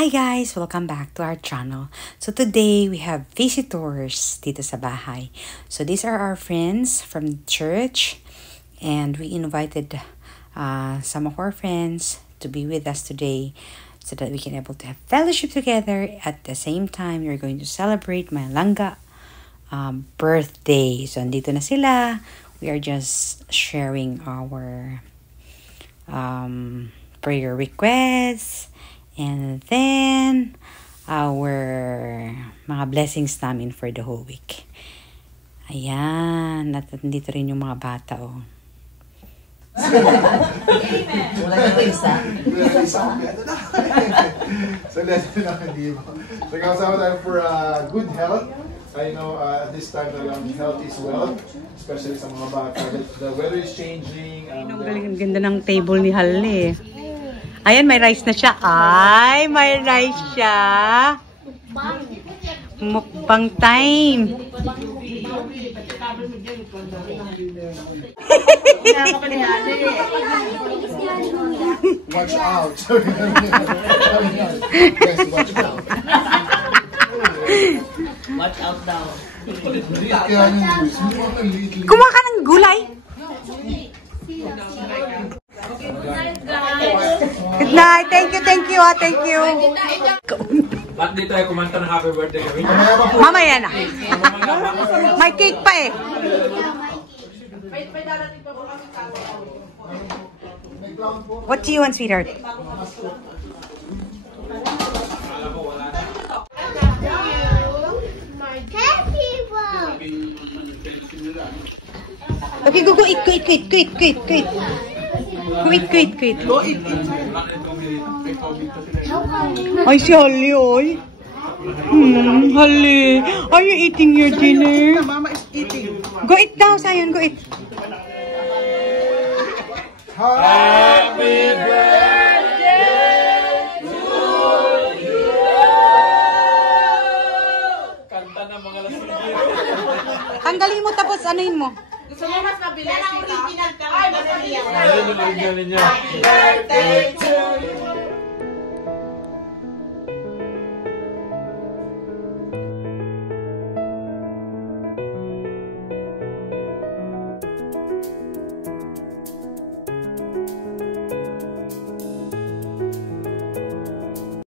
Hi guys! Welcome back to our channel. So today we have visitors dito sa bahay. So these are our friends from church and we invited some of our friends to be with us today so that we can able to have fellowship together. At the same time, we're going to celebrate my langga birthday. So andito na sila. We are just sharing our prayer requests. And then, our mga blessings namin for the whole week. Ayan. At nandito rin yung mga bata, oh. Amen. Wala na isa. So, let's know, hindi mo. So, kasama tayo for good health. I know at this time, health is wealth. Especially sa mga bata. The weather is changing. Ang ganda ng table ni Halle. Ayan, may rice na siya. Ay, may rice siya. Mukbang time. Watch out. Yes, watch out. Watch out daw. Kumuha ka ng gulay. Good night. Thank you, thank you. Thank you. Ba't di tayo kumanta ng happy birthday kami? Mamaya na. May cake pa eh. What do you want, sweetheart? Okay, go eat. Quit. Ay, si Halle, oy. Halle, are you eating your dinner? Mama is eating. Go eat now, Sayon, go eat. Happy birthday to you! Kanta na mga lasingin. Tanggalin mo tapos anuin mo. Gusto mo mas mabilis kita? Ay, mas mabilis. Ayun yung original niya. Birthday to